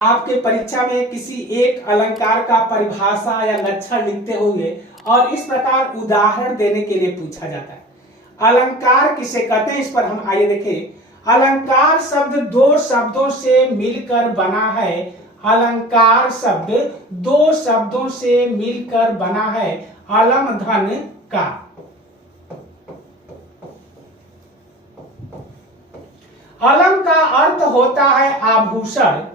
आपके परीक्षा में किसी एक अलंकार का परिभाषा या लक्षण लिखते हुए और इस प्रकार उदाहरण देने के लिए पूछा जाता है। अलंकार किसे कहते हैं, इस पर हम आइए देखें। अलंकार शब्द दो शब्दों से मिलकर बना है। अलंकार शब्द दो शब्दों से मिलकर बना है। अलम धन का। अलम का अर्थ होता है आभूषण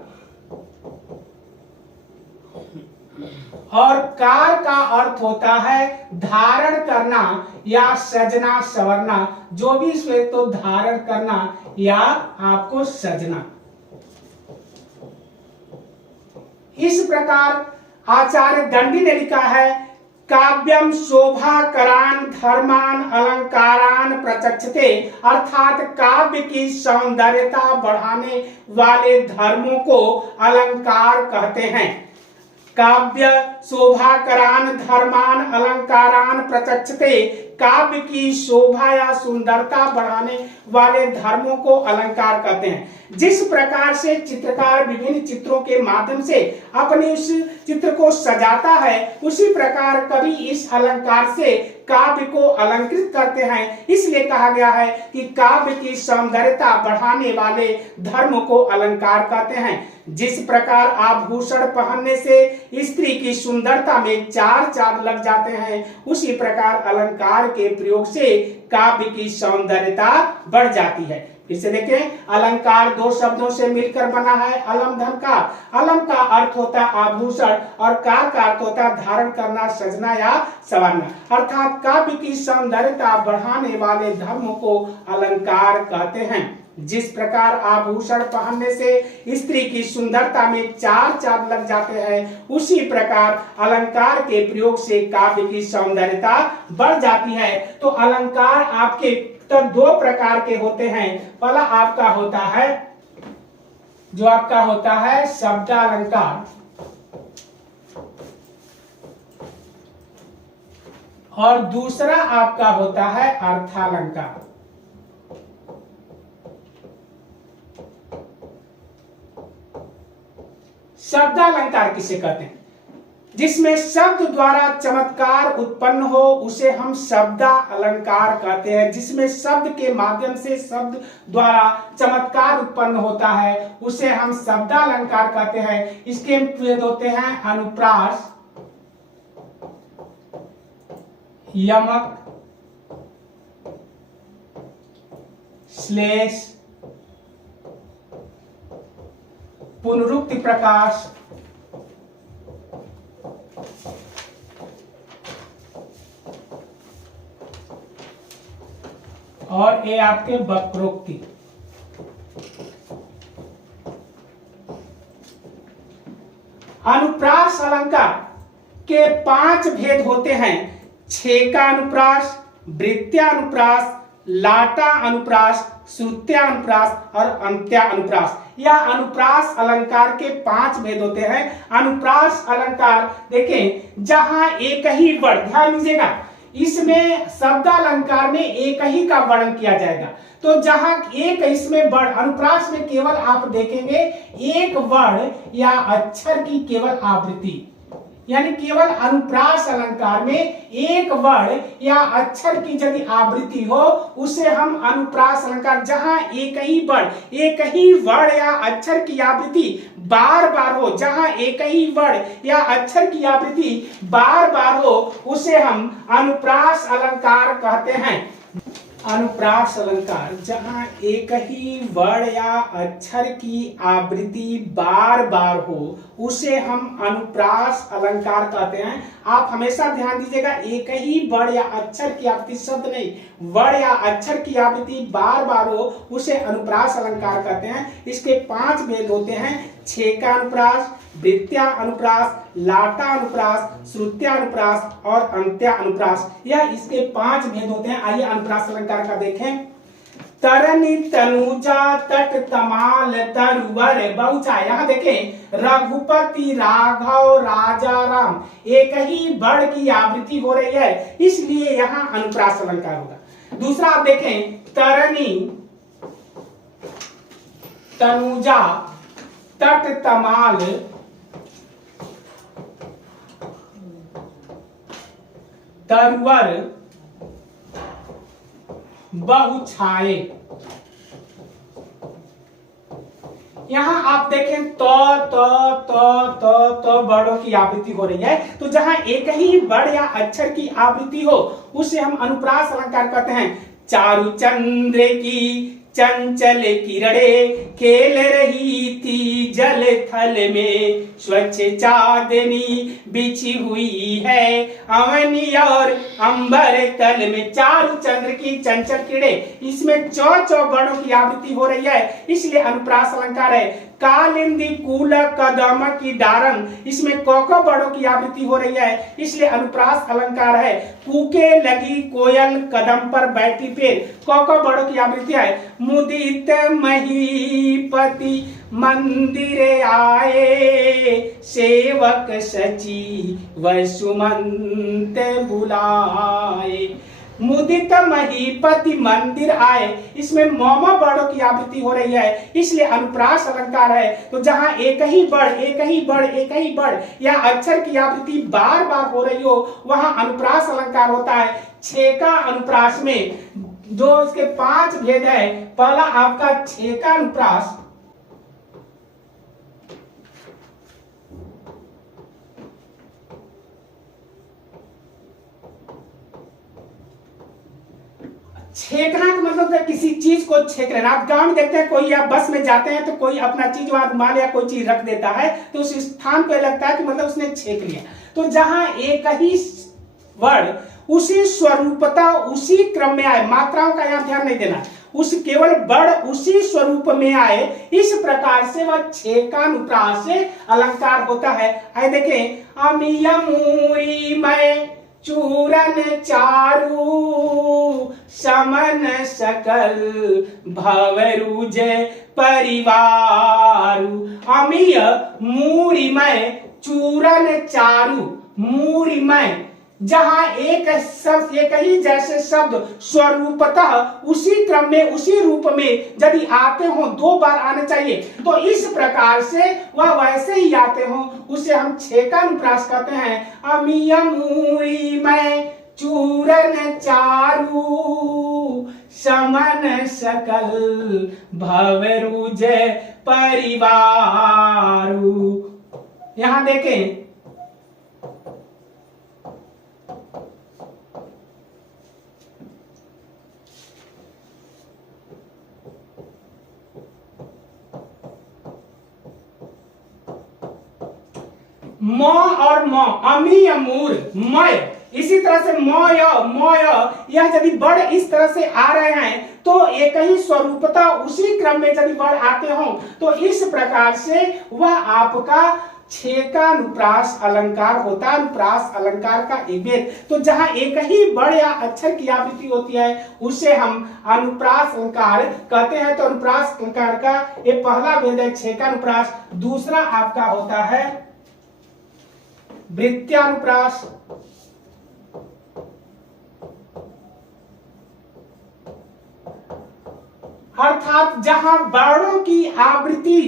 और कार का अर्थ होता है धारण करना या सजना संवरना, जो भी इसमें तो धारण करना या आपको सजना। इस प्रकार आचार्य दंडी ने लिखा है, काव्यम शोभाकरान धर्मान अलंकारान प्रचक्षते, अर्थात काव्य की सौंदर्यता बढ़ाने वाले धर्मों को अलंकार कहते हैं। काव्य शोभाकरान धर्मान अलंकारान प्रचक्षते, काव्य की शोभा या सुंदरता बढ़ाने वाले धर्मों को अलंकार कहते हैं। जिस प्रकार से चित्रकार विभिन्न चित्रों के माध्यम से अपने उस चित्र को सजाता है, उसी प्रकार कवि इस अलंकार से काव्य को अलंकृत करते हैं। इसलिए कहा गया है कि काव्य की सौंदर्यता बढ़ाने वाले धर्म को अलंकार कहते हैं। जिस प्रकार आभूषण पहनने से स्त्री की सुंदरता में चार चांद लग जाते हैं, उसी प्रकार अलंकार के प्रयोग से काव्य की सौंदर्यता बढ़ जाती है। फिर से देखें, अलंकार दो शब्दों से मिलकर बना है। अलम धन का। अलम का अर्थ होता है आभूषण और कार का अर्थ होता है धारण करना, सजना या संवारना, अर्थात काव्य की सौंदर्यता बढ़ाने वाले धर्मों को अलंकार कहते हैं। जिस प्रकार आभूषण पहनने से स्त्री की सुंदरता में चार चांद लग जाते हैं, उसी प्रकार अलंकार के प्रयोग से काव्य की सौंदर्यता बढ़ जाती है। तो अलंकार आपके तो दो प्रकार के होते हैं। पहला आपका होता है जो आपका होता है शब्दालंकार और दूसरा आपका होता है अर्थालंकार। शब्दालंकार किसे कहते हैं? जिसमें शब्द द्वारा चमत्कार उत्पन्न हो उसे हम शब्दा अलंकार कहते हैं। जिसमें शब्द के माध्यम से शब्द द्वारा चमत्कार उत्पन्न होता है उसे हम शब्दालंकार कहते हैं। इसके भेद होते हैं अनुप्रास, यमक, श्लेष, पुनरुक्ति प्रकाश और ये आपके वक्रोक्ति। अनुप्रास अलंकार के 5 भेद होते हैं। छेका अनुप्रास, वृत्त्या अनुप्रास, लाटा अनुप्रास, श्रुत्या अनुप्रास और अंत्या अनुप्रास। यह अनुप्रास अलंकार के 5 भेद होते हैं। अनुप्रास अलंकार देखें, जहां एक ही वर्ण, ध्यान दीजिएगा, इसमें शब्दालंकार में एक ही का वर्णन किया जाएगा। तो जहां एक इसमें वर्ण, अनुप्रास में केवल आप देखेंगे एक वर्ण या अक्षर की केवल आवृत्ति, यानी केवल अनुप्रास अलंकार में एक वर्ण या अक्षर की यदि आवृत्ति हो उसे हम अनुप्रास अलंकार, जहां एक ही वर्ण या अक्षर की आवृत्ति बार बार हो, जहां एक ही वर्ण या अक्षर की आवृत्ति बार बार हो उसे हम अनुप्रास अलंकार कहते हैं। अनुप्रास अलंकार जहां एक ही वर्ण या अक्षर की आवृत्ति बार बार हो उसे हम अनुप्रास अलंकार कहते हैं। आप हमेशा ध्यान दीजिएगा, एक ही वर्ण या अक्षर की आवृत्ति, शब्द नहीं, वर्ण या अक्षर की आवृत्ति बार बार हो उसे अनुप्रास अलंकार कहते हैं। इसके 5 भेद होते हैं। छेका अनुप्रास, वृत्त्या अनुप्रास, लाटा अनुप्रास, श्रुत्या अनुप्रास और अंत्या अनुप्रास। यह इसके 5 भेद होते हैं। आइए अनुप्रास अलंकार का देखें। तरनी तनुजा तट तमाल तरुवर बहुचा। यहाँ देखें, रघुपति राघव राजा राम, एक ही वर्ण की आवृत्ति हो रही है, इसलिए यहाँ अनुप्रास अलंकार होगा। दूसरा आप देखें, तरनी तनुजा तट तमाल तरवर बहुछाए। यहां आप देखें तो बड़ों की आवृत्ति हो रही है। तो जहां एक ही बड़ या अक्षर की आवृत्ति हो उसे हम अनुप्रास अलंकार कहते हैं। चारु चंद्र की चंचल किरणें खेल रही थी जल थल में, स्वच्छ चांदनी बिछी हुई है अवनी और अंबर तल में। चारु चंद्र की चंचल किरणें, इसमें चौ बड़ों की आवृत्ति हो रही है, इसलिए अनुप्रास अलंकार है। कालिंदी कूल कदम की डारन, इसमें कौ बड़ों की आवृत्ति हो रही है, इसलिए अनुप्रास अलंकार है। कूके लगी कोयल कदम पर बैठी पेड़, कौ बड़ों की आवृत्ति है। मुदित महीपति मंदिर आए, सेवक सची व सुमंत बुलाए। मुदित महीपति मंदिर आए, इसमें मौमा बड़ों की आवृत्ति हो रही है, इसलिए अनुप्रास अलंकार है। तो जहां एक ही बड़ या अक्षर की आवृत्ति बार बार हो रही हो वहां अनुप्रास अलंकार होता है। छेका अनुप्रास में जो इसके 5 भेद है, पहला आपका छेका अनुप्रास, छेकना का मतलब है किसी चीज को छेक लेना। आप गांव में देखते हैं कोई, आप बस में जाते हैं तो कोई अपना चीज वहां रुमाल या कोई चीज रख देता है तो उस स्थान पे लगता है कि मतलब उसने छेक लिया। तो जहां एक ही वर्ड उसी स्वरूपता उसी क्रम में आए, मात्राओं का यहाँ ध्यान नहीं देना, उस केवल बड़ उसी स्वरूप में आए, इस प्रकार से वह छेकानुप्रास से अलंकार होता है। आइए देखें, अमिया मूरी मैं चूरन चारू, समन सकल भवरुज परिवारु। अमिय मूरिमय चूरन चारु, मूरिमय, जहां एक ही जैसे शब्द स्वरूपतः उसी क्रम में उसी रूप में यदि आते हो 2 बार आने चाहिए, तो इस प्रकार से वह वैसे ही आते हो उसे हम छेकानुप्रास कहते हैं। अमिय मूरिमय चूरन चारु, समन सकल भवरुज परिवारु। यहां देखें, म और म, अमी अमूर मय, इसी तरह से मोय यह यदि बड़ इस तरह से आ रहे हैं तो एक ही स्वरूपता उसी क्रम में यदि बड़ आते हो तो इस प्रकार से वह आपका छेकानुप्रास अलंकार होता है। अनुप्रास अलंकार का एक भेद, तो जहां एक ही बड़ या अक्षर की आवृत्ति होती है उसे हम अनुप्रास अलंकार कहते हैं। तो अनुप्रास अलंकार का ये पहला भेद है छेकानुप्रास। दूसरा आपका होता है वृत्त्यानुप्रास। अर्थात जहां वर्णों की आवृत्ति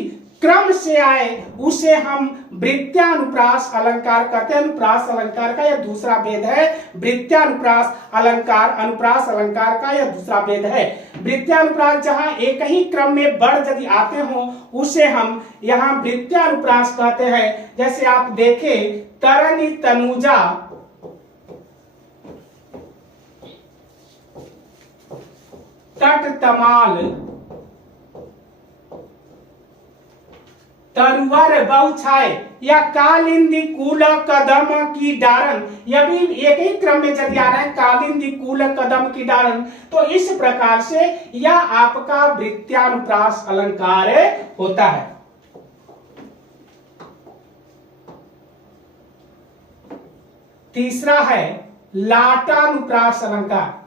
क्रम से आए उसे हम वृत्त्यानुप्रास अलंकार कहते हैं। अनुप्रास अलंकार का यह दूसरा भेद है। वृत्त्यानुप्रास अलंकार अनुप्रास अलंकार का यह दूसरा भेद है। वृत्त्यानुप्रास जहां एक ही क्रम में वर्ण यदि आते हो उसे हम यहाँ वृत्त्यानुप्रास कहते हैं। जैसे आप देखें, तरनी तनुजा, तट तमाल, तरवर बहुछाए, या कालिंदी कूल कदम की डारन, यह भी एक ही क्रम में यदि आ रहा है, कालिंदी कूल कदम की डारन, तो इस प्रकार से यह आपका वृत्त्यानुप्रास अलंकार होता है। तीसरा है लाटानुप्रास अलंकार।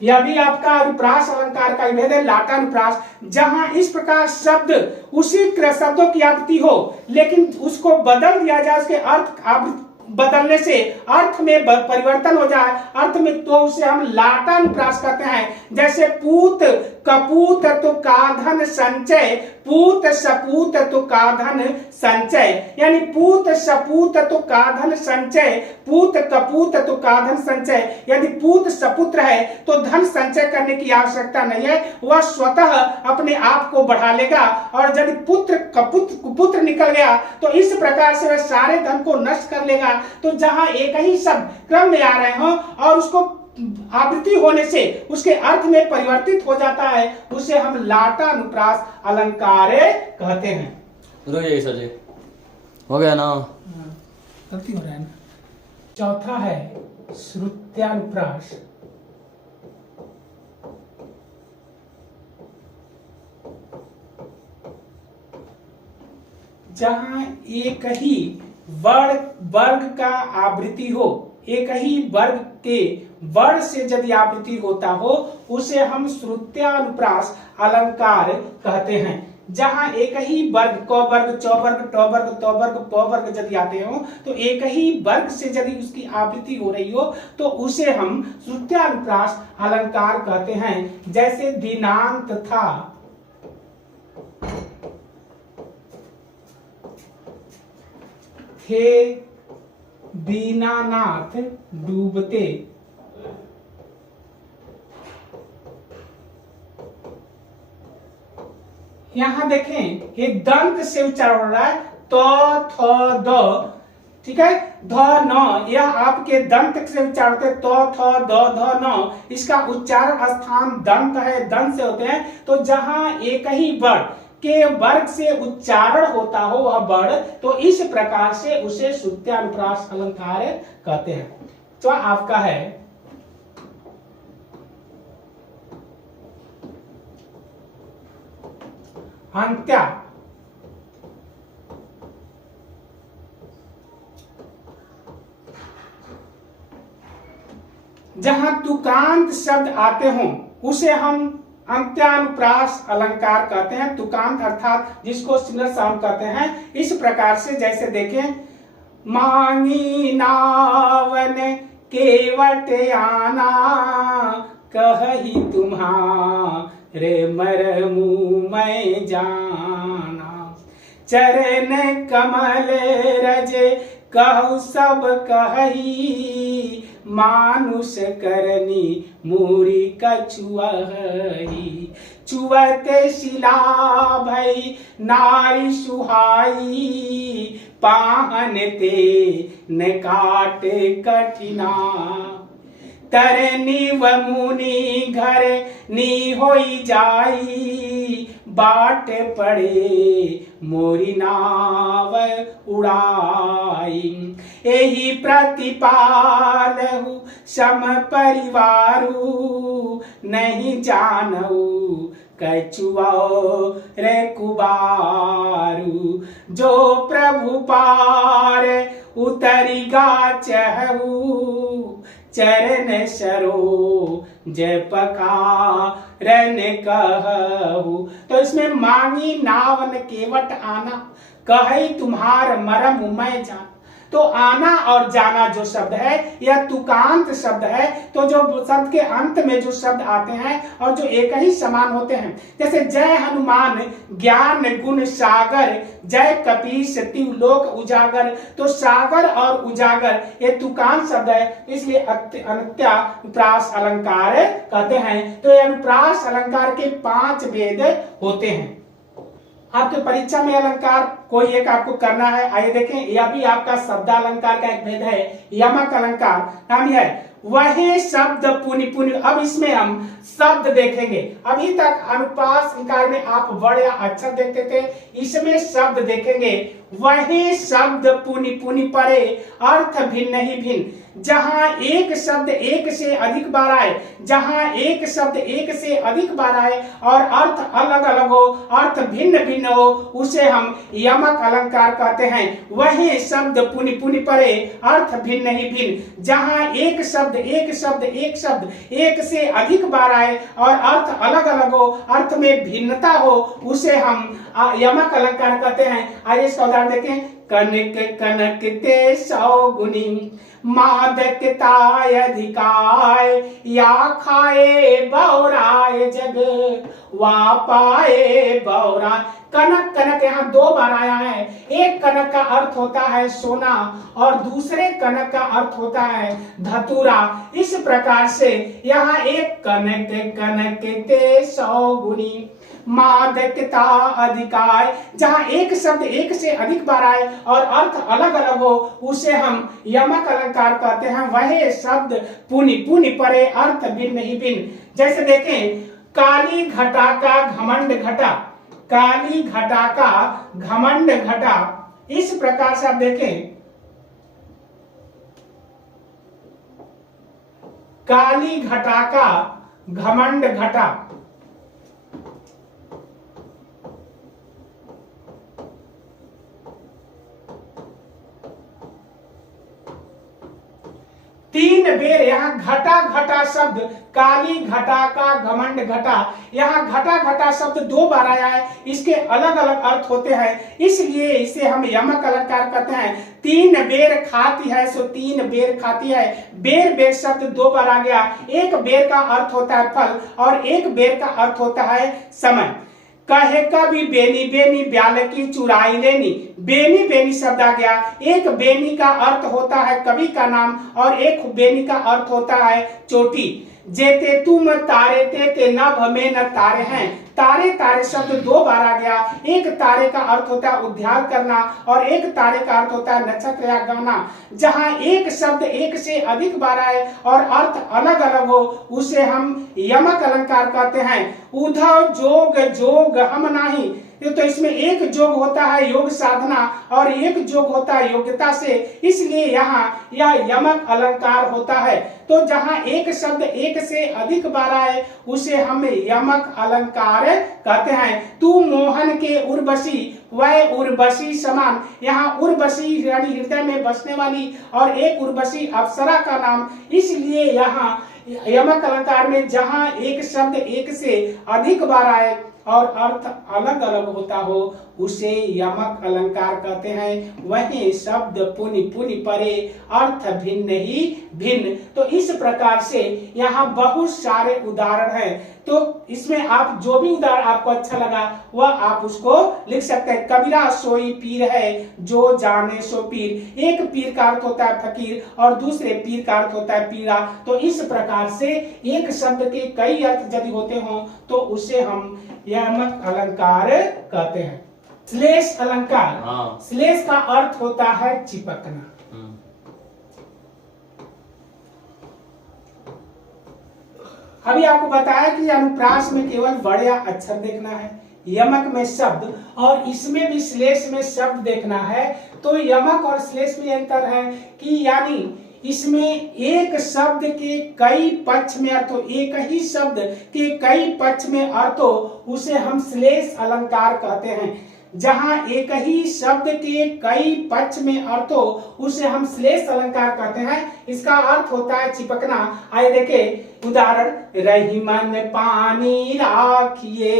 यह भी आपका अनुप्रास अलंकार का भेद है। लाटानुप्रास, जहां इस प्रकार शब्द उसी शब्दों की आवृत्ति हो लेकिन उसको बदल दिया जाए, उसके अर्थ बदलने से अर्थ में परिवर्तन हो जाए अर्थ में, तो उसे हम लाटानुप्रास कहते हैं। जैसे पूत कपूत तो काधन संचय, पूत सपूत तो काधन संचय, यानी पूत सपूत तो काधन संचय, पूत कपूत तो काधन संचय। यदि पूत सपुत्र है तो धन संचय करने की आवश्यकता नहीं है, वह स्वतः अपने आप को बढ़ा लेगा। और यदि पुत्र कपुत्र कुपुत्र निकल गया तो इस प्रकार से वह सारे धन को नष्ट कर लेगा। तो जहां एक ही शब्द क्रम में आ रहे हो और उसको आवृत्ति होने से उसके अर्थ में परिवर्तित हो जाता है, उसे हम लाटानुप्रास अलंकार कहते हैं। सर जी हो गया ना, गलती हो रहा है ना। चौथा है श्रुत्यानुप्रास। जहां एक ही वर्ग का आवृत्ति हो, एक ही वर्ग के वर्ण से यदि आवृत्ति होता हो, उसे हम श्रुत्यानुप्रास अलंकार कहते हैं। जहां एक ही वर्ग क वर्ग च वर्ग ट वर्ग त वर्ग प वर्ग यदि आते हो, तो एक ही वर्ग से यदि उसकी आवृत्ति हो रही हो तो उसे हम श्रुत्यानुप्रास अलंकार कहते हैं। जैसे दिनांत था, थे दीनानाथ डूबते, यहां देखें ये दंत से उच्चारण हो रहा है, तो थ द, ठीक है, ध न, यह आपके दंत से उच्चारण होते, तो थ द ध न, इसका उच्चारण स्थान दंत है, दंत से होते हैं। तो जहां एक ही वर्ण के वर्ग से उच्चारण होता हो वह वर्ण, तो इस प्रकार से उसे श्रुत्यानुप्रास अलंकार कहते हैं। तो आपका है अंत्या। जहां तुकांत शब्द आते हों उसे हम अंत्यानुप्रास अलंकार कहते हैं। तुकांत अर्थात जिसको सिंगल साउंड कहते हैं। इस प्रकार से जैसे देखें, मांगी नावन केवट आना, कही तुम्हारे मरमु मैं जाना, चरण कमल रज कहु सब कही, मानुष करनी मूरी कछुआही, चुवते शिला भई नारी सुहाई, पाहन ते न काटे कठिना, तरनी व मुनि घर नी होई जाई, बाट पड़े मोरी नाव उड़ाई, एही प्रतिपालहु सम परिवारू, नहीं जानऊ कछुआओ रे कुबारू, जो प्रभु पार उतरिगा चहु, चरण सरो जय पखारन कहू। तो इसमें मांगी नावन केवट आना, कहे तुम्हार मरम मैं जान। तो आना और जाना जो शब्द है यह तुकांत शब्द है। तो जो शब्द के अंत में जो शब्द आते हैं और जो एक ही समान होते हैं, जैसे जय हनुमान ज्ञान गुण सागर, जय कपीस तिवलोक उजागर। तो सागर और उजागर ये तुकांत शब्द है, इसलिए अंत्यानुप्रास अलंकार कहते हैं। तो ये अनुप्रास अलंकार के 5 भेद होते हैं। आपके परीक्षा में अलंकार कोई एक आपको करना है। आइए देखें, यह भी आपका शब्दालंकार का एक भेद है। यमक अलंकार नाम है वही शब्द पुनि पुनि। अब इसमें हम शब्द देखेंगे। अभी तक अनुप्रास अलंकार में आप वर्ण या अक्षर देखते थे, इसमें शब्द देखेंगे। वही शब्द पुनि पुनि परे, अर्थ भिन्न ही भिन्न। जहां एक शब्द एक से अधिक बार आए, जहां एक शब्द एक से अधिक बार आए और अर्थ अलग अलग हो, अर्थ भिन्न भिन्न हो, उसे हम यमक अलंकार कहते हैं। वही शब्द पुनि पुनि परे, अर्थ भिन्न ही भिन्न। जहां एक शब्द एक से अधिक बार आए और अर्थ अलग अलग हो, अर्थ में भिन्नता हो, उसे हम यमक अलंकार कहते हैं। आइए इसका उदाहरण देखें। कनक कनकते सौगुनी मादकताय अधिकाय या खाए बौराए जग वा पाए बौरा। कनक कनक यहाँ दो बार आया है। एक कनक का अर्थ होता है सोना और दूसरे कनक का अर्थ होता है धतूरा। इस प्रकार से यहाँ एक कनक कनकते सौगुनी मादकता अधिकाय, जहाँ एक शब्द एक से अधिक बार आए और अर्थ अलग अलग हो उसे हम यमक अलंकार कहते हैं। वही शब्द पुनि पुनि परे अर्थ भिन्न ही भिन्न। जैसे देखें काली घटा का घमंड घटा, काली घटा का घमंड घटा। इस प्रकार से आप देखें काली घटा का घमंड घटा। तीन बेर यहाँ घटा घटा शब्द, काली घटा का घमंड घटा, यहाँ घटा घटा शब्द दो बार आया है। इसके अलग अलग अर्थ होते हैं, इसलिए इसे हम यमक अलंकार कहते हैं। तीन बेर खाती है सो तीन बेर खाती है। बेर बेर शब्द दो बार आ गया। एक बेर का अर्थ होता है फल और एक बेर का अर्थ होता है समय। कहे कभी बेनी बेनी ब्याल की चुराई लेनी, बेनी बेनी शब्द आ गया। एक बेनी का अर्थ होता है कवि का नाम और एक बेनी का अर्थ होता है चोटी। जेते तुम तारे ते नभ में न तारे हैं, तारे तारे शब्द दो बार आ गया। एक तारे का अर्थ होता है उद्धार करना और एक तारे का अर्थ होता है नक्षत्र या गाना। जहाँ एक शब्द एक से अधिक बार आए और अर्थ अलग अलग हो उसे हम यमक अलंकार कहते हैं। उधव जोग जोग हम नाही, तो इसमें एक जोग होता है योग साधना और एक जोग होता है योग्यता से, इसलिए यहाँ यह यमक अलंकार होता है। तो जहाँ एक शब्द एक से अधिक बार आए उसे हम यमक अलंकार कहते हैं। तू मोहन के उर्वशी वह उर्वशी समान, यहाँ उर्वशी यानी हृदय में बसने वाली और एक उर्वशी अप्सरा का नाम, इसलिए यहाँ यमक अलंकार में जहाँ एक शब्द एक से अधिक बार आए और अर्थ अलग अलग होता हो उसे यमक अलंकार कहते हैं। वही शब्द पुनि पुनि परे अर्थ भिन्न ही भिन्न। तो इस प्रकार से यहाँ बहुत सारे उदाहरण हैं। तो इसमें आप जो भी उदाहरण आपको अच्छा लगा वह आप उसको लिख सकते हैं। कबीरा सोई पीर है जो जाने सो पीर, एक पीर का अर्थ होता है फकीर और दूसरे पीर का अर्थ होता है पीरा। तो इस प्रकार से एक शब्द के कई अर्थ यदि होते हों तो उसे हम यमक अलंकार कहते हैं। श्लेष अलंकार, श्लेष का अर्थ होता है चिपकना। अभी आपको बताया कि अनुप्रास में केवल बड़े अक्षर देखना है, यमक में शब्द और इसमें भी श्लेष में शब्द देखना है। तो यमक और श्लेष में अंतर है कि यानी इसमें एक शब्द के कई पक्ष में अर्थ हो, एक ही शब्द के कई पक्ष में अर्थ हो उसे हम श्लेष अलंकार कहते हैं। जहाँ एक ही शब्द के कई पक्ष में अर्थ हो उसे हम श्लेष अलंकार कहते हैं। इसका अर्थ होता है चिपकना। आइए देखें उदाहरण, रही मन पानी राखिए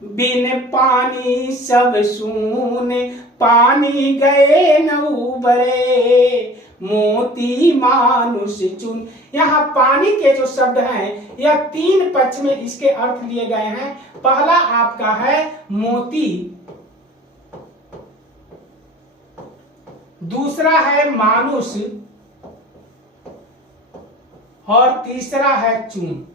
बिन पानी सब सूने, पानी गए न उबरे मोती मानुष चुन। यहाँ पानी के जो शब्द हैं यह तीन पक्ष में इसके अर्थ लिए गए हैं। पहला आपका है मोती, दूसरा है मानुष और तीसरा है चून।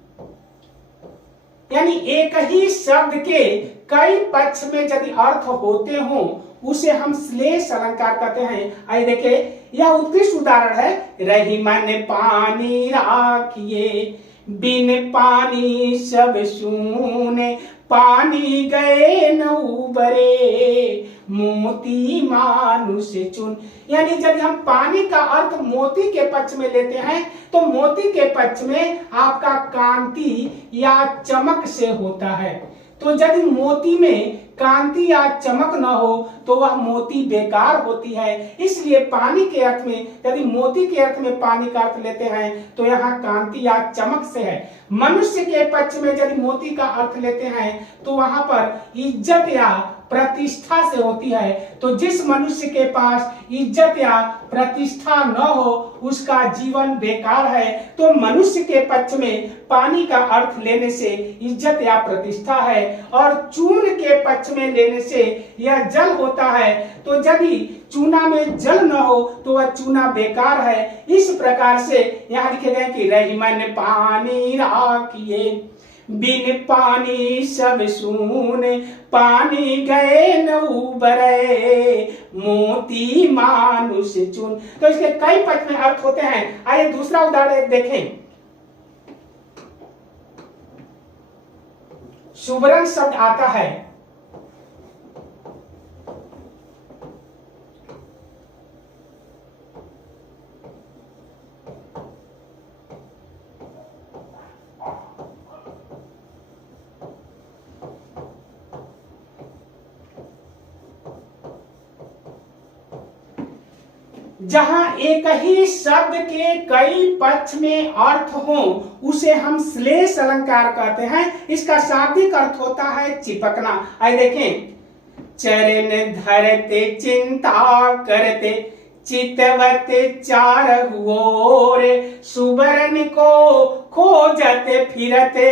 यानी एक ही शब्द के कई पक्ष में यदि अर्थ होते हों उसे हम श्लेष अलंकार कहते हैं। आइए देखें यह उत्कृष्ट उदाहरण है, रही मन पानी राखिए बिन पानी सब सूने, पानी गए न उबरे मोती मानुष चुन। यानी जब हम पानी का अर्थ मोती के पक्ष में लेते हैं तो मोती के पक्ष में आपका कांति या चमक से होता है। तो यदि मोती में कांति या चमक न हो तो वह मोती बेकार होती है। इसलिए पानी के अर्थ में, यदि मोती के अर्थ में पानी का अर्थ लेते हैं तो यहाँ कांति या चमक से है। मनुष्य के पक्ष में यदि मोती का अर्थ लेते हैं तो वहां पर इज्जत या प्रतिष्ठा से होती है। तो जिस मनुष्य के पास इज्जत या प्रतिष्ठा न हो उसका जीवन बेकार है। तो मनुष्य के पक्ष में पानी का अर्थ लेने से इज्जत या प्रतिष्ठा है, और चून के पक्ष में लेने से यह जल होता है। तो यदि चूना में जल न हो तो वह चूना बेकार है। इस प्रकार से यहाँ लिखे गए कि रहीमन पानी राखिए, बिन पानी सब सून, पानी गए न उबरे, मोती मानुष चुन। तो इसके कई पक्ष में अर्थ होते हैं। आइए दूसरा उदाहरण देखें। सुवर्ण शब्द आता है, जहां एक ही शब्द के कई पक्ष में अर्थ हो उसे हम श्लेष अलंकार कहते हैं। इसका शाब्दिक अर्थ होता है चिपकना। आइए देखें, चरण धरते चिंता करते, चितवते चारहु ओर, सुवर्ण को खोजते फिरते,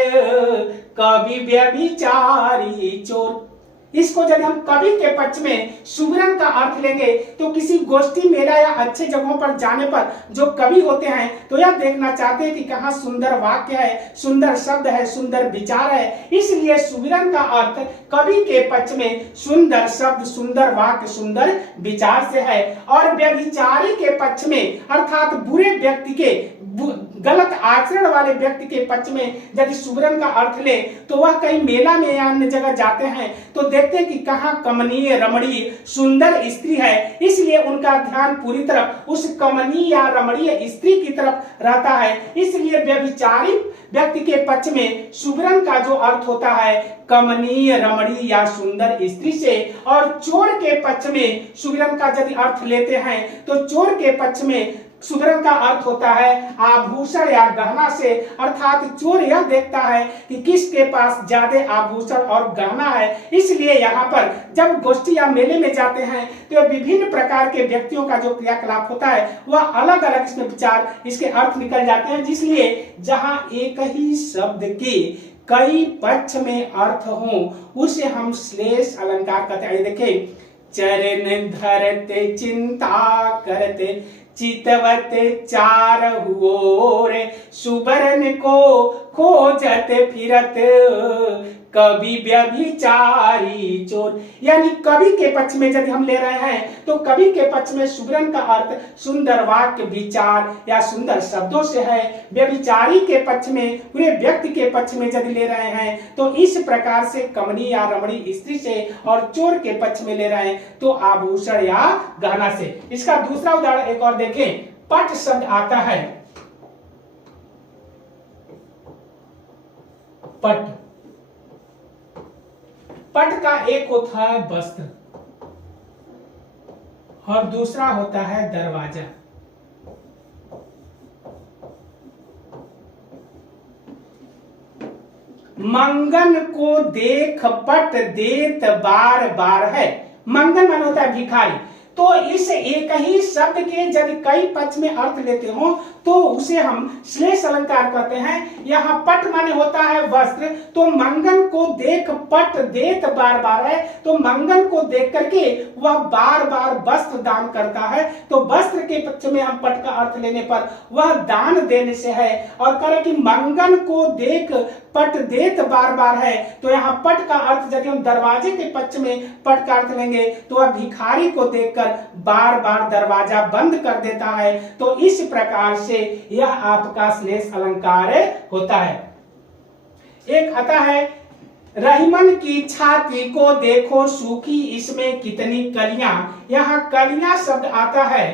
कवि व्यभिचारी चोर। इसको यदि हम कवि के पक्ष में सुवर्ण का अर्थ लेंगे तो किसी गोष्ठी, मेला या अच्छे जगहों पर जाने पर जो कवि होते हैं तो यह देखना चाहते हैं कि कहाँ सुंदर वाक्य है, सुंदर शब्द है, सुंदर विचार है। इसलिए सुवर्ण का अर्थ कवि के पक्ष में सुंदर शब्द, सुंदर वाक्य, सुंदर विचार से है। और व्यभिचारी के पक्ष में अर्थात बुरे व्यक्ति के, गलत आचरण वाले व्यक्ति के पक्ष में यदि सुवर्ण का अर्थ ले तो वह कहीं मेला में या अन्य जगह जाते हैं तो देखते हैं कि कहाँ कमनीय, रमणीय, सुंदर स्त्री है। इसलिए उनका ध्यान पूरी तरफ उस कमनीय या रमणीय स्त्री की तरफ रहता है। इसलिए व्यभिचारी व्यक्ति के पक्ष में सुवर्ण का जो अर्थ होता है कमनीय, रमणीय या सुंदर स्त्री से। और चोर के पक्ष में सुवर्ण का यदि अर्थ लेते हैं तो चोर के पक्ष में सुवर्ण का अर्थ होता है आभूषण या गहना से। अर्थात चोर यह देखता है कि किसके पास ज्यादा आभूषण और गहना है। इसलिए यहाँ पर जब गोष्ठी या मेले में जाते हैं तो विभिन्न प्रकार के व्यक्तियों का जो क्रियाकलाप होता है वह अलग अलग इसमें विचार, इसके अर्थ निकल जाते हैं। जिसलिए जहाँ एक ही शब्द के कई पक्ष में अर्थ हो उसे हम श्लेष अलंकार कहते हैं। देखें, चरण धरते चिंता करते, चितवते चारहु ओर, सुवर्ण को खोजते फिरत, कवि व्यभिचारी चोर। यानी कवि के पक्ष में यदि हम ले रहे हैं तो कवि के पक्ष में सुवर्ण का अर्थ सुंदर वाक्य, विचार या सुंदर शब्दों से है। व्यभिचारी के पक्ष में, पूरे व्यक्ति के पक्ष में यदि ले रहे हैं तो इस प्रकार से कमनीय या रमणीय स्त्री से, और चोर के पक्ष में ले रहे हैं तो आभूषण या गहना से। इसका दूसरा उदाहरण एक और देखें। पट शब्द आता है, पट। पट का एक होता है वस्त्र और दूसरा होता है दरवाजा। मंगन को देख पट देत बार बार है। मंगन मन होता है भिखारी। तो इस एक ही शब्द के यदि कई पक्ष में अर्थ लेते हो तो उसे हम श्लेष अलंकार कहते हैं। यहाँ पट माने होता है वस्त्र, तो मंगन को देख पट देत बार बार है। तो मंगन को देख करके वह बार बार वस्त्र दान करता है। तो वस्त्र के पक्ष में हम पट का अर्थ लेने पर वह दान देने से है। और करें कि मंगन को देख पट देत बार बार है, तो यहाँ पट का अर्थ यदि हम दरवाजे के पक्ष में पट का अर्थ लेंगे तो वह भिखारी को देखकर बार बार दरवाजा बंद कर देता है। तो इस प्रकार से यह आपका श्लेष अलंकार होता है। एक आता है, रहीमन की छाती को देखो सूखी, इसमें कितनी कलियां। यहाँ कलियां शब्द आता है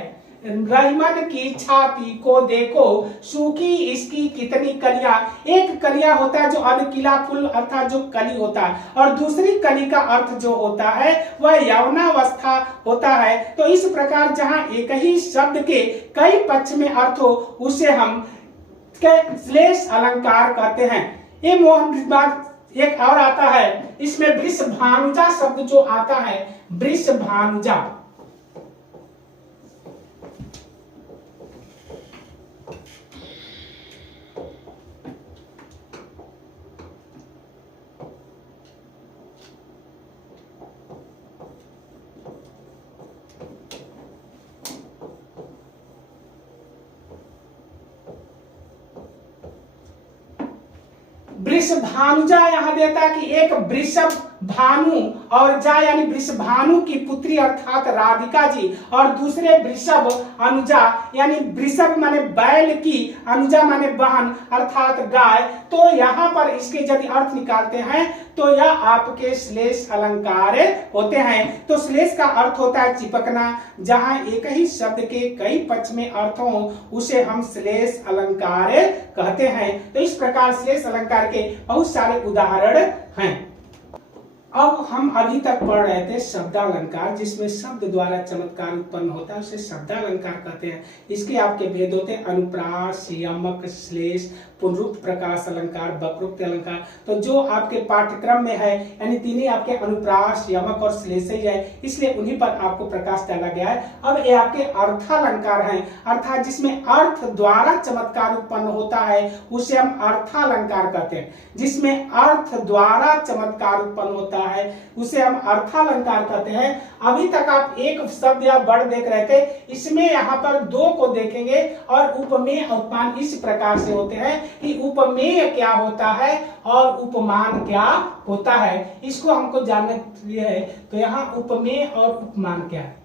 रहीमन की छाती को देखो, सूखी इसकी कितनी कलियां। एक कलिया होता है जो अनकिला फूल अर्थात जो कली होता है, और दूसरी कली का अर्थ जो होता है वह यौवनावस्था होता है। तो इस प्रकार जहां एक ही शब्द के कई पक्ष में अर्थ हो उसे हम श्लेष अलंकार कहते हैं। ये मोहन बात एक और आता है, इसमें वृषभानुजा शब्द जो आता है, वृषभानुजा, वृषभानुजा यहाँ देता है कि एक वृषभ भानु और जा यानी वृषभानु की पुत्री अर्थात राधिका जी, और दूसरे वृषभ अनुजा यानी वृषभ माने बैल की, अनुजा माने बहन अर्थात गाय। तो यहाँ पर इसके यदि अर्थ निकालते हैं तो यह आपके श्लेष अलंकार होते हैं। तो श्लेष का अर्थ होता है चिपकना, जहां एक ही शब्द के कई पक्ष में अर्थ हो उसे हम श्लेष अलंकार कहते हैं। तो इस प्रकार श्लेष अलंकार के बहुत सारे उदाहरण हैं। अब हम अभी तक पढ़ रहे थे शब्दालंकार, जिसमें शब्द द्वारा चमत्कार उत्पन्न होता है उसे शब्दालंकार कहते हैं। इसके आपके भेद होते हैं अनुप्रास, यमक, श्लेष, पुनरुक्त, प्रकाश अलंकार, वक्रोक्त अलंकार। तो जो आपके पाठ्यक्रम में है यानी तीनों आपके अनुप्रास, यमक और श्लेष ही है, इसलिए उन्हीं पर आपको प्रकाश डाला गया है। अब ये आपके अर्थालंकार हैं, अर्थात जिसमें अर्थ द्वारा चमत्कार उत्पन्न होता है उसे हम अर्थालंकार कहते हैं। जिसमें अर्थ द्वारा चमत्कार उत्पन्न होता है उसे हम अर्थालंकार कहते हैं। अभी तक आप एक शब्द या वर्ड देख रहे थे, इसमें यहाँ पर दो को देखेंगे और उपमेय उपमान इस प्रकार से होते हैं कि उपमेय क्या होता है और उपमान क्या होता है, इसको हमको जानने के लिए है। तो यहाँ उपमेय और उपमान क्या है,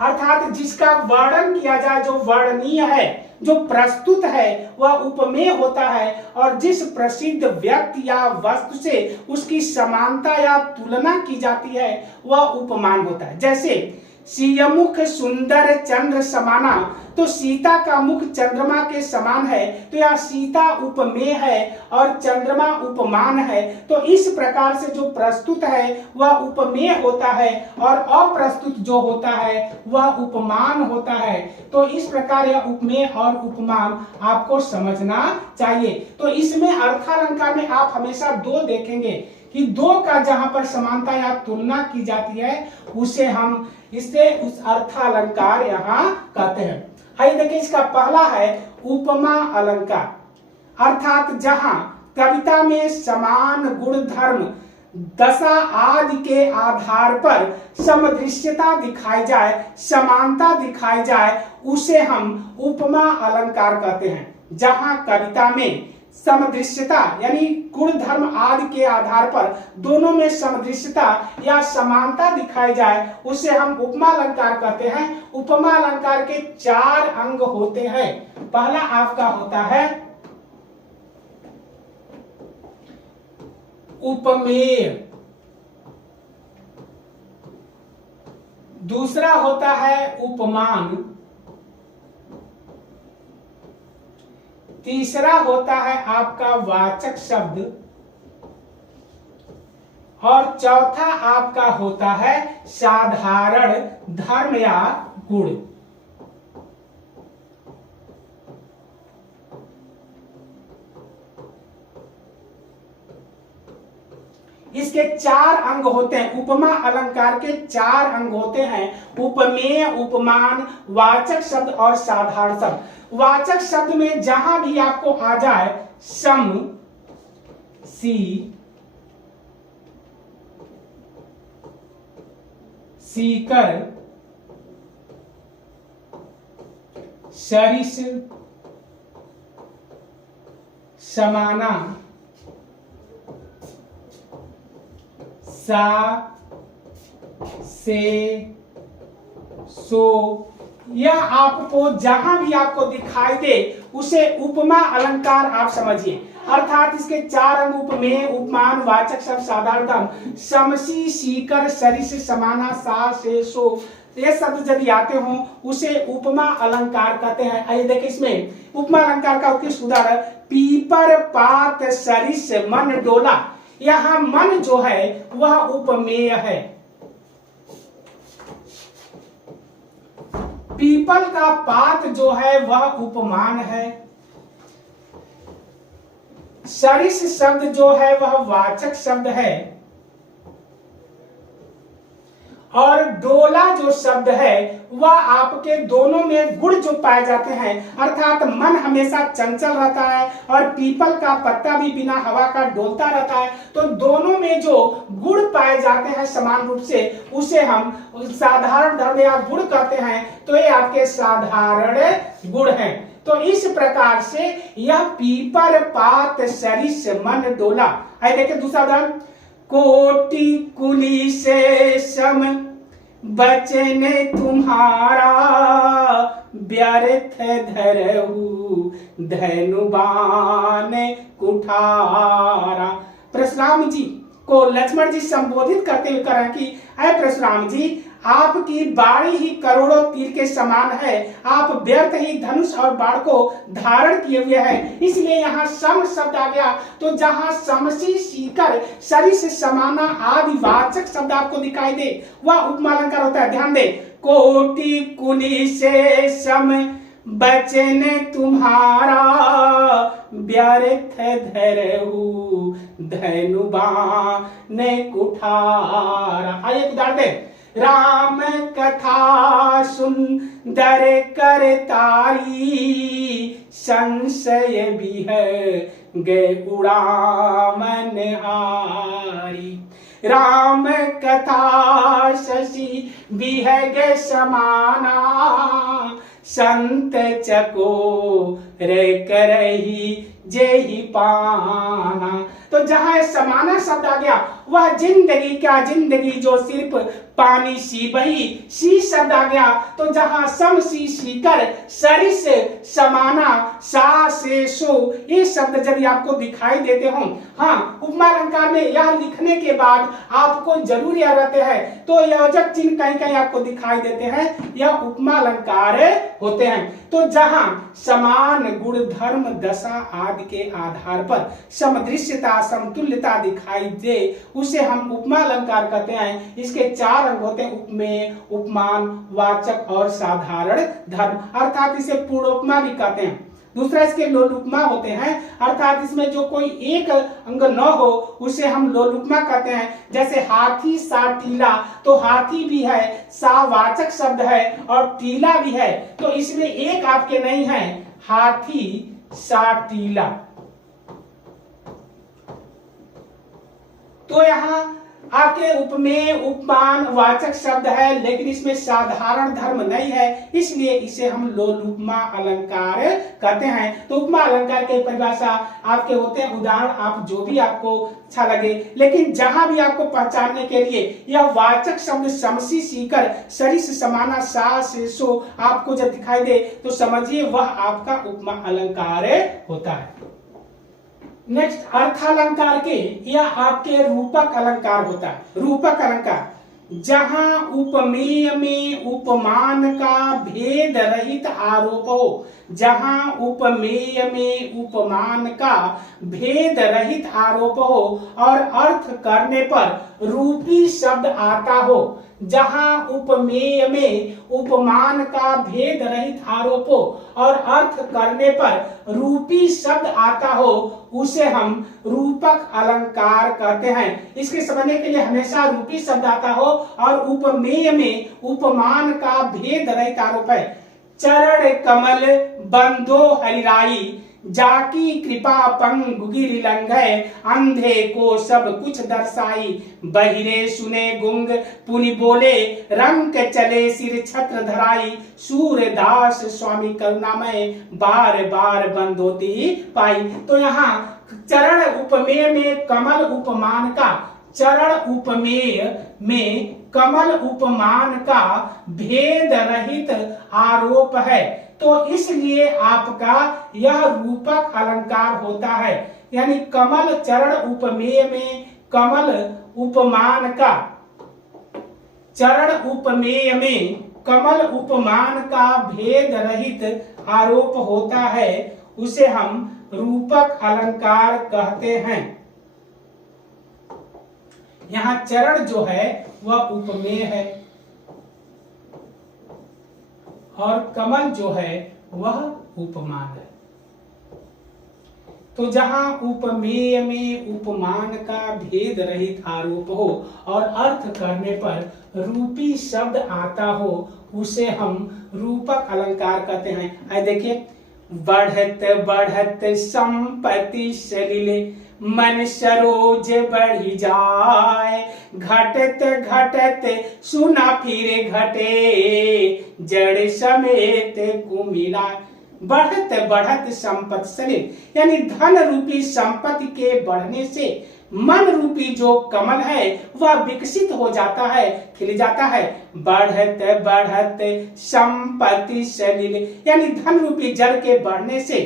अर्थात जिसका वर्णन किया जाए, जो वर्णनीय है, जो प्रस्तुत है वह उपमेय होता है, और जिस प्रसिद्ध व्यक्ति या वस्तु से उसकी समानता या तुलना की जाती है वह उपमान होता है। जैसे सियमुख सुंदर चंद्र समाना, तो सीता का मुख चंद्रमा के समान है, तो यह सीता उपमेय है और चंद्रमा उपमान है। तो इस प्रकार से जो प्रस्तुत है वह उपमेय होता है और अप्रस्तुत जो होता है वह उपमान होता है। तो इस प्रकार यह उपमेय और उपमान आपको समझना चाहिए। तो इसमें अर्थालंकार में आप हमेशा दो देखेंगे कि दो का जहां पर समानता या तुलना की जाती है उसे हम इससे उस अर्थालंकार यहाँ कहते हैं। हाई देखिए, इसका पहला है उपमा अलंकार, अर्थात जहां कविता में समान गुण धर्म दशा आदि के आधार पर समदृश्यता दिखाई जाए, समानता दिखाई जाए, उसे हम उपमा अलंकार कहते हैं। जहां कविता में समदृश्यता यानी गुण धर्म आदि के आधार पर दोनों में समदृश्यता या समानता दिखाई जाए उसे हम उपमा अलंकार कहते हैं। उपमा अलंकार के 4 अंग होते हैं। पहला आपका होता है उपमेय, दूसरा होता है उपमान, तीसरा होता है आपका वाचक शब्द, और चौथा आपका होता है साधारण धर्म या गुण। इसके 4 अंग होते हैं। उपमा अलंकार के 4 अंग होते हैं, उपमेय, उपमान, वाचक शब्द और साधारण शब्द। वाचक शब्द में जहां भी आपको आ जाए सम, सी, सीकर, सरिस, समाना, सा, से, सो, यह आपको जहां भी आपको दिखाई दे उसे उपमा अलंकार आप समझिए। अर्थात इसके 4 अंग उपमेय, उपमान, वाचक शब्द, साधारण, समसी, सीकर, सरिस, समाना, सा, से, सो, ये शब्द यदि आते हो उसे उपमा अलंकार कहते हैं। आइए देखिए इसमें उपमा अलंकार का उत्कृष्ट उदाहरण, पीपर पात सरिस मन डोला। यहाँ मन जो है वह उपमेय है, पीपल का पात जो है वह उपमान है, सरिस शब्द जो है वह वाचक शब्द है, और डोला जो शब्द है वह आपके दोनों में गुण जो पाए जाते हैं, अर्थात मन हमेशा चंचल रहता है और पीपल का पत्ता भी बिना हवा का डोलता रहता है। तो दोनों में जो गुण पाए जाते हैं समान रूप से, उसे हम साधारण धर्म या गुण कहते हैं। तो ये आपके साधारण गुण हैं। तो इस प्रकार से यह पीपर पात सरिस मन डोला। आइए देखिए दूसरा उदाहरण, कोटि कुली से सम बचन तुम्हारा, व्यर्थ धरहु धनुबान कुठारा। परशुराम जी को लक्ष्मण जी संबोधित करते हुए कह रहे हैं कि अय परशुराम जी, आपकी बाणी ही करोड़ों तीर के समान है, आप व्यर्थ ही धनुष और बाण को धारण किए हुए हैं। इसलिए यहाँ सम शब्द आ गया। तो जहाँ समसी सीकर सरिस समाना आदि वाचक शब्द आपको दिखाई दे वह उपमा अलंकार होता है। ध्यान दे, कोटि कुली से सम बचन तुम्हारा, व्यर्थ धरहु धनुबान कुठारा। आइए उदाहरण दे, राम कथा सुंदर करतारी, संशय बिह गए उड़ामन हारी। राम कथा शशि बिहग समाना, संत चको रे करही जेहि पाना। तो जहां समाना शब्द आ गया वह जिंदगी, क्या जिंदगी जो सिर्फ पानी सी बही, सी शब्द आ गया। तो जहां सम सी सीकर सरिस समाना सा से सो, ये शब्द यदि आपको दिखाई देते हो, हाँ उपमा अलंकार में यह लिखने के बाद आपको जरूर याद रहते हैं। तो योजक चिन्ह कहीं कहीं आपको दिखाई देते हैं, यह उपमा अलंकार होते हैं। तो जहां समान गुण धर्म दशा आदि के आधार पर समदृश्यता समतुल्यता दिखाई दे उसे हम उपमा अलंकार कहते हैं। इसके चार अंग होते हैं, उपमेय, उपमान, वाचक और साधारण धर्म, अर्थात इसे पूर्णोपमा भी कहते हैं। दूसरा इसके लोलुपमा होते हैं, अर्थात इसमें जो कोई एक अंग न हो उसे हम लोलुपमा कहते हैं। जैसे हाथी सा टीला, तो हाथी भी है, सा वाचक शब्द है और टीला भी है, तो इसमें एक आपके नहीं है, हाथी सा टीला। तो यहाँ आपके उपमेय उपमान वाचक शब्द है, लेकिन इसमें साधारण धर्म नहीं है, इसलिए इसे हम लोलुपमा अलंकार कहते हैं। तो उपमा अलंकार के परिभाषा आपके होते हैं उदाहरण, आप जो भी आपको अच्छा लगे, लेकिन जहां भी आपको पहचानने के लिए यह वाचक शब्द समसी सीकर सरिस समाना सा से सो आपको जब दिखाई दे तो समझिए वह आपका उपमा अलंकार होता है। नेक्स्ट अर्थालंकार के या आपके रूपक अलंकार होता है। रूपक अलंकार जहां उपमेय में उपमान का भेद रहित आरोप हो, जहां उपमेय में उपमान का भेद रहित आरोप हो और अर्थ करने पर रूपी शब्द आता हो, जहां उपमेय में उपमान का भेद रहित आरोप हो और अर्थ करने पर रूपी शब्द आता हो, उसे हम रूपक अलंकार कहते हैं। इसके समझने के लिए हमेशा रूपी शब्द आता हो और उपमेय में उपमान का भेद रहित आरोप है। चरण कमल बंदो हरिराई, जाकी कृपा पंग गिर लंघय, अंधे को सब कुछ दर्शाई, बहिरे सुने गुंग पुनि बोले, रंग चले सिर छत्र धराई, सूरदास स्वामी करुणामय, बार बार बंदोती पाई। तो यहाँ चरण उपमेय में कमल उपमान का, चरण उपमेय में कमल उपमान का भेद रहित आरोप है, तो इसलिए आपका यह रूपक अलंकार होता है। यानी कमल चरण उपमेय में कमल उपमान का, चरण उपमेय में कमल उपमान का भेद रहित आरोप होता है उसे हम रूपक अलंकार कहते हैं। यहाँ चरण जो है वह उपमेय है और कमल जो है वह उपमान है। तो जहां उपमेय में उपमान का भेद रहित आरोप हो और अर्थ करने पर रूपी शब्द आता हो उसे हम रूपक अलंकार कहते हैं। आइए देखिए, बढ़त बढ़त संपत्ति सलिले मन सरोज बढ़ी जाए, घटत घटत सुना फिरे घटे, जड़ समेत कुमिलाए। बढ़त बढ़त संपत्ति सलिल यानी धन रूपी संपत्ति के बढ़ने से मन रूपी जो कमल है वह विकसित हो जाता है, खिल जाता है। बढ़त बढ़त संपत्ति सलिल यानी धन रूपी जल के बढ़ने से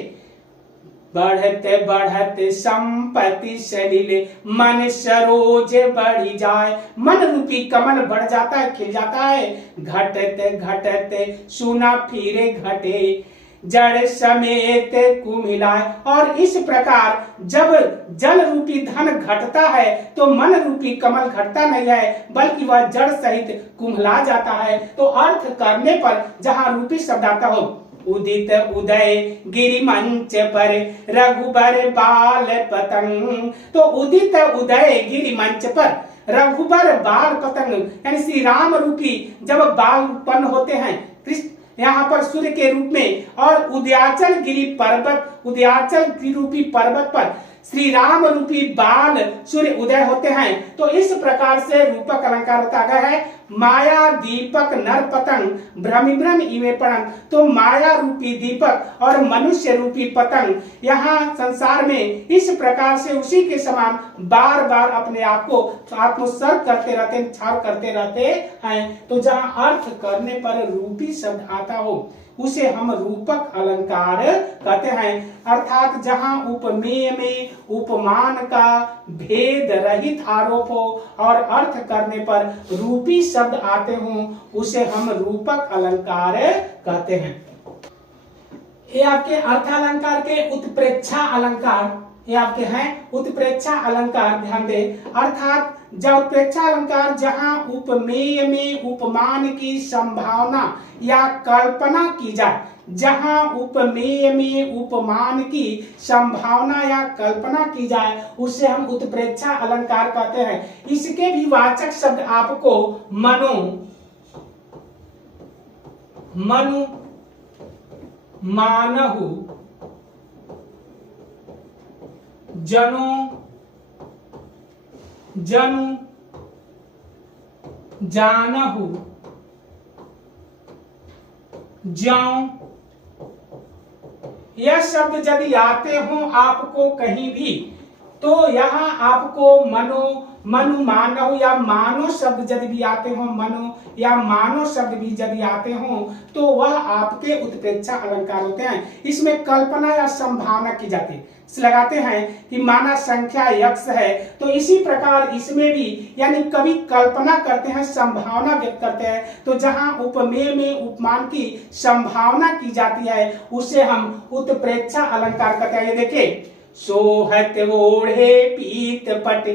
बढ़त बढ़त संपत्ति सलिले मन सरोज बढ़ी जाए, मन रूपी कमल बढ़ जाता है, खिल जाता है। घटत घटत सुना फिरे घटे, जड़ समेत कुमिलाए। और इस प्रकार जब जल रूपी धन घटता है तो मन रूपी कमल घटता नहीं है बल्कि वह जड़ सहित कुम्हला जाता है। तो अर्थ करने पर जहाँ रूपी शब्द आता हो, उदित उदय गिरि मंच पर रघुबर बाल पतंग, तो उदित उदय गिरि मंच पर रघुबर बाल पतंग यानी श्री राम रूपी जब बाल उत्पन्न होते हैं कृष्ण यहाँ पर सूर्य के रूप में, और उदयाचल गिरी पर्वत, उदयाचल गिरी रूपी पर्वत पर श्री राम रूपी बाल सूर्य उदय होते हैं। तो इस प्रकार से रूपक अलंकार होता है। माया दीपक नर पतंग भ्रमि भ्रम इमे पतंग, तो माया रूपी दीपक और मनुष्य रूपी पतंग यहाँ संसार में इस प्रकार से उसी के समान बार बार अपने आप को आत्मोत्सर्ग करते रहते, छाव करते रहते हैं। तो जहाँ अर्थ करने पर रूपी शब्द आता हो उसे हम रूपक अलंकार कहते हैं। अर्थात जहां उपमेय में उपमान का भेद रहित आरोप हो और अर्थ करने पर रूपी शब्द आते हों उसे हम रूपक अलंकार कहते हैं। ये आपके अर्थालंकार के उत्प्रेक्षा अलंकार, ये आपके हैं उत्प्रेक्षा अलंकार, ध्यान दे। अर्थात जब उत्प्रेक्षा अलंकार जहां उपमेय में उपमान की संभावना या कल्पना की जाए, जहां उपमेय में उपमान की संभावना या कल्पना की जाए उसे हम उत्प्रेक्षा अलंकार कहते हैं। इसके भी वाचक शब्द आपको मनु, मनु, मानहु, जनु, जनु, जानहु, जाऊं, यह शब्द यदि आते हो आपको कहीं भी तो यहाँ आपको मनो, मनु, मानव या मानो शब्द यदि भी आते हो, मनो या मानो शब्द भी यदि आते हो तो वह आपके उत्प्रेक्षा अलंकार होते हैं। इसमें कल्पना या संभावना की जाती है। लगाते हैं कि माना संख्या यक्ष है तो इसी प्रकार इसमें भी यानी कभी कल्पना करते हैं, संभावना व्यक्त करते हैं। तो जहां उपमेय में उपमान की संभावना की जाती है उसे हम उत्प्रेक्षा अलंकार कहते हैं। ये देखिए, सोहत ओढ़े पीत पट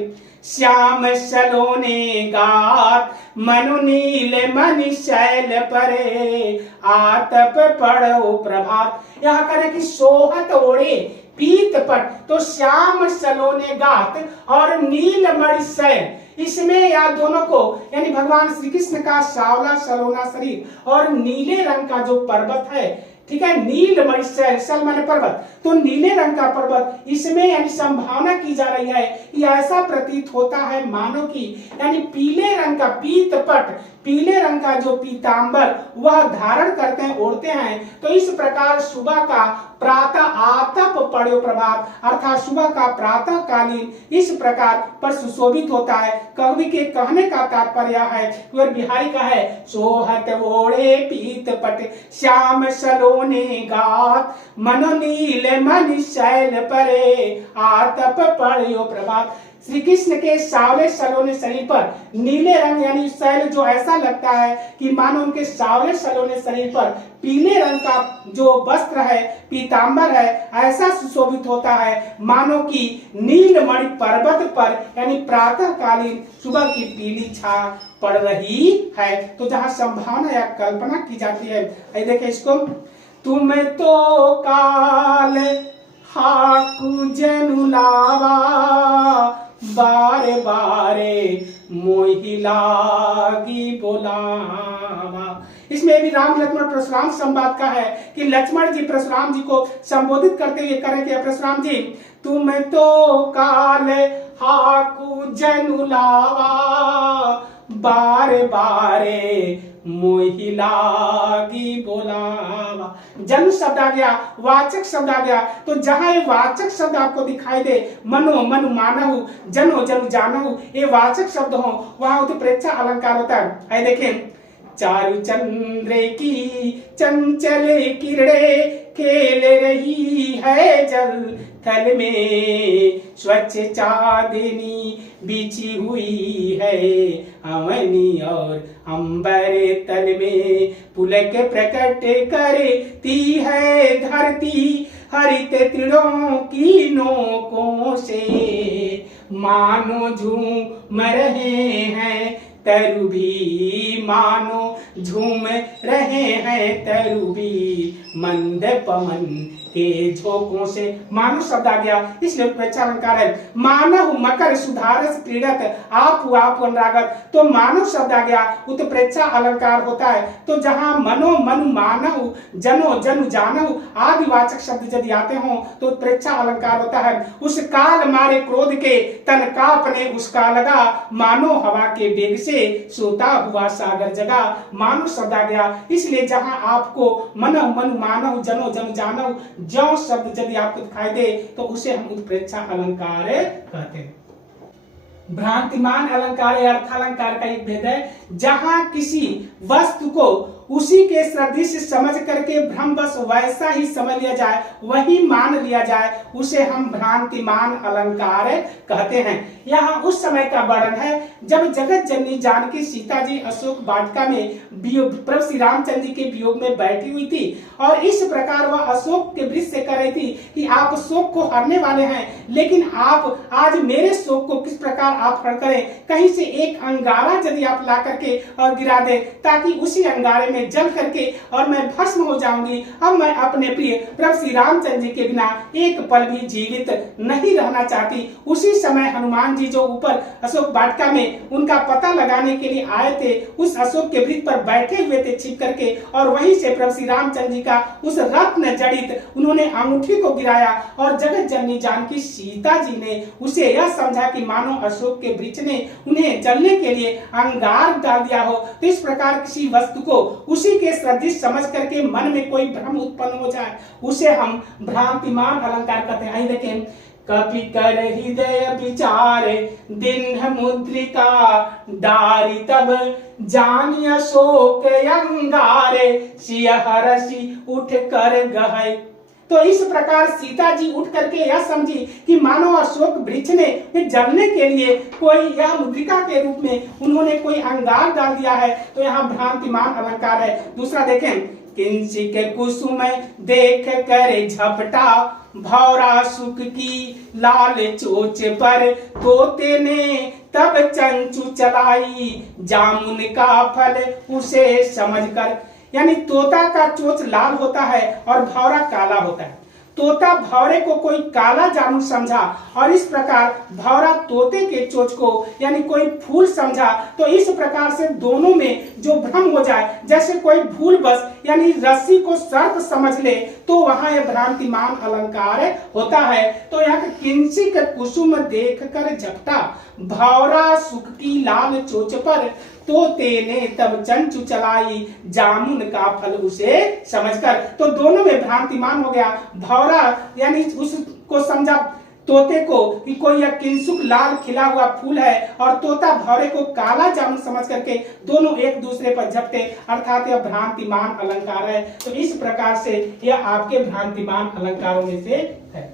श्याम सलोने गात, मनु नील मनि शैल परे आतप पढ़ो प्रभात। यहाँ करें कि सोहत ओढ़े पीत पट, तो श्याम सलोने गात और नील मणि शैल, इसमें या दोनों को यानी भगवान श्री कृष्ण का सावला सलोना शरीर और नीले रंग का जो पर्वत है, ठीक है, नील मणि शैल माने पर्वत, तो नीले रंग का पर्वत, इसमें यानी संभावना की जा रही है कि ऐसा प्रतीत होता है मानो कि यानी पीले रंग का पीतपट, पीले रंग का जो पीतांबर वह धारण करते हैं, ओढ़ते हैं। तो इस प्रकार सुबह का प्रातः आतप पढ़ो प्रभात, अर्थात सुबह का प्रातः कालीन इस प्रकार पर सुशोभित होता है। कवि के कहने का तात्पर्य है, कुंवर बिहारी का है, सोहत ओढ़े पीत पट श्याम सलोने गात, मनो नील मनि शैल परे आतप पढ़ो प्रभात। श्री कृष्ण के सावले सलोने शरीर पर नीले रंग यानी शैल जो ऐसा लगता है कि मानो उनके सावले सलोने शरीर पर पीले रंग का जो वस्त्र है, पीतांबर है, ऐसा सुशोभित होता है मानो कि नीलमणि पर्वत पर यानी प्रातः कालीन सुबह की पीली छा पड़ रही है। तो जहाँ संभावना या कल्पना की जाती है, देखिए इसको, तुम तो काल हाकु जनु लावा बारे बारे मोहि लागी बोलावा। इसमें भी राम लक्ष्मण परशुराम संवाद का है कि लक्ष्मण जी परशुराम जी को संबोधित करते हुए करेंगे, परशुराम जी तुम तो काल हाकु जनु लावा बारे बारे मोहि लागी बोलावा। जन शब्द आ गया, वाचक शब्द आ गया। तो जहां ये वाचक शब्द आपको दिखाई दे, मनो मनु मानहु, जनो जनु जानहु, ये वाचक शब्द हो, वहां उत्प्रेक्षा अलंकार होता है। आइए देखें, चारु चंद्र की चंचल किरणे खेल रही है जल थल में, स्वच्छ चांदनी बिछी हुई है अवनी और अंबर तल में, पुलक प्रकट करती है धरती हरित तृणों की नोकों से, मानो झूम रहे हैं तरु भी, मानो झूम रहे हैं तरु भी मंद पवन के झोंकों से। मानो शब्द आ गया, इसलिए उत्प्रेक्षा अलंकार है। मानव मकर सुधारस क्रीडत आप अनुरागत, तो मानव शब्द आ गया, उत्प्रेक्षा अलंकार होता है। तो जहां मनो मनु मानव, जनो जनु जानव आदि वाचक शब्द यदि आते हो तो उत्प्रेक्षा अलंकार होता है। उस काल मारे क्रोध के तन कांपने उसका लगा, मानो हवा के वेग से सोता हुआ सागर जगा। मानो शब्द आ गया, इसलिए जहां आपको मनव मनु मानव जनो जनु जानव जो शब्द यदि आपको दिखाई दे तो उसे हम उत्प्रेक्षा अलंकार कहते हैं। भ्रांतिमान अलंकार या अर्थालंकार का एक भेद है। जहां किसी वस्तु को उसी के सदृश समझ करके भ्रमवश वैसा ही समझ लिया जाए, वही मान लिया जाए, उसे हम भ्रांतिमान अलंकार कहते हैं। यहाँ उस समय का वर्णन है जब जगत जननी जानकी सीता जी अशोक वाटिका में प्रभु श्री रामचंद्र जी के वियोग में बैठी हुई थी और इस प्रकार वह अशोक के वृक्ष से कह रही थी कि आप शोक को हरने वाले हैं, लेकिन आप आज मेरे शोक को किस प्रकार आप हर करें। कहीं से एक अंगारा यदि आप ला करके और गिरा दे ताकि उसी अंगारे में जल करके और मैं भस्म हो जाऊंगी। अब मैं अपने प्रिय प्रभु श्री रामचंद्र जी के बिना एक पल भी जीवित नहीं रहना चाहती। उसी समय हनुमान जी जो ऊपर अशोक वाटिका में उनका पता लगाने के लिए आए थे, उस अशोक के वृक्ष पर बैठे हुए थे छिप करके, और वहीं से प्रभु श्री रामचंद्र जी का उस रत्न जड़ित उन्होंने अंगूठी को गिराया और जगत जननी जानकी सीता जी ने उसे यह समझा कि मानो अशोक के वृक्ष ने उन्हें जलने के लिए अंगार डाल दिया हो। तो इस प्रकार किसी वस्तु को उसी के सदृश समझ करके मन में कोई भ्रम उत्पन्न हो जाए, उसे हम भ्रांतिमान अलंकार कहते हैं। आइए देखें, कपि कर हृदय विचार दिन मुद्रिका डारी तब जानिय अशोक अंगारे सिय हरसी उठ कर गए। तो इस प्रकार सीता जी उठ करके यह समझी कि मानो अशोक वृक्ष ने जलने के लिए कोई यह मुद्रिका के रूप में उन्होंने कोई अंगार डाल दिया है। तो यहाँ भ्रांतिमान अलंकार है। दूसरा देखें, किंसी के कुसुम देख कर झपटा भौरा सुख की लाल चोच पर तोते ने तब चंचू चलाई जामुन का फल उसे समझकर। यानी तोता का चोच लाल होता है और भौरा काला होता है। तोता भौरे को कोई काला जामुन समझा और इस प्रकार भौरा तोते के चोच को यानी कोई फूल समझा। तो इस प्रकार से दोनों में जो भ्रम हो जाए, जैसे कोई भूल बस यानी रस्सी को सर्प समझ ले, तो वहां यह भ्रांतिमान अलंकार होता है। तो यहाँ किंसी के कुसुम देख कर झपटा भौरा सुख की लाल चोच पर तोते ने तब चंचू चलाई जामुन का फल उसे समझकर। तो दोनों में भ्रांतिमान हो गया। भौरा यानी उसको समझा तोते को कि कोई यह किंसुक लाल खिला हुआ फूल है, और तोता भौरे को काला जामुन समझ करके दोनों एक दूसरे पर झपटे, अर्थात यह भ्रांतिमान अलंकार है। तो इस प्रकार से यह आपके भ्रांतिमान अलंकारों में से है।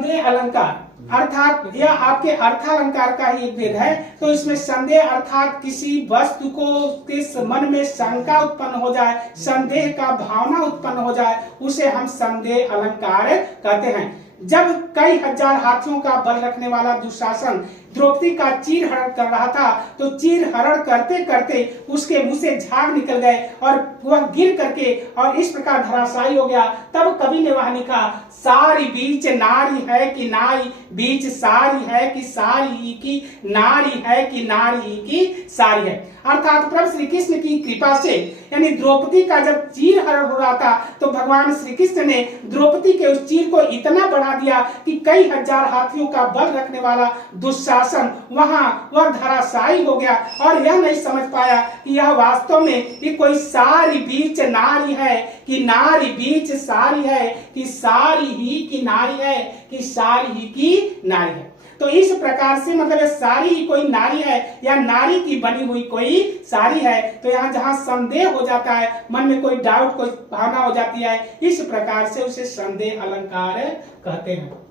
ये अलंकार अर्थात यह आपके अर्थालंकार का ही एक भेद है। तो इसमें संदेह अर्थात किसी वस्तु को किस मन में शंका उत्पन्न हो जाए, संदेह का भावना उत्पन्न हो जाए, उसे हम संदेह अलंकार कहते हैं। जब कई हजार हाथियों का बल रखने वाला दुशासन द्रौपदी का चीर हरण कर रहा था, तो चीर हरण करते करते उसके मुंह से झाग निकल गए और वह गिर करके और इस प्रकार धराशायी हो गया। तब कवि ने वह लिखा, सारी बीच नारी है कि नारी, बीच सारी है कि सारी ही की नारी है कि नारी ही की सारी है। अर्थात प्रभु श्री कृष्ण की कृपा से, यानी द्रौपदी का जब चीर हरण हो रहा था, तो भगवान श्री कृष्ण ने द्रौपदी के उस चीर को इतना बढ़ा दिया कि कई हजार हाथियों का बल रखने वाला दुशासन वहां वह धराशायी हो गया और यह नहीं समझ पाया कि यह वास्तव में ये कोई सारी बीच नारी है कि नारी बीच सारी है कि सारी ही की नारी है कि सारी ही की नारी है। तो इस प्रकार से मतलब सारी ही कोई नारी है या नारी की बनी हुई कोई सारी है। तो यहाँ जहाँ संदेह हो जाता है, मन में कोई डाउट, कोई भावना हो जाती है, इस प्रकार से उसे संदेह अलंकार कहते हैं।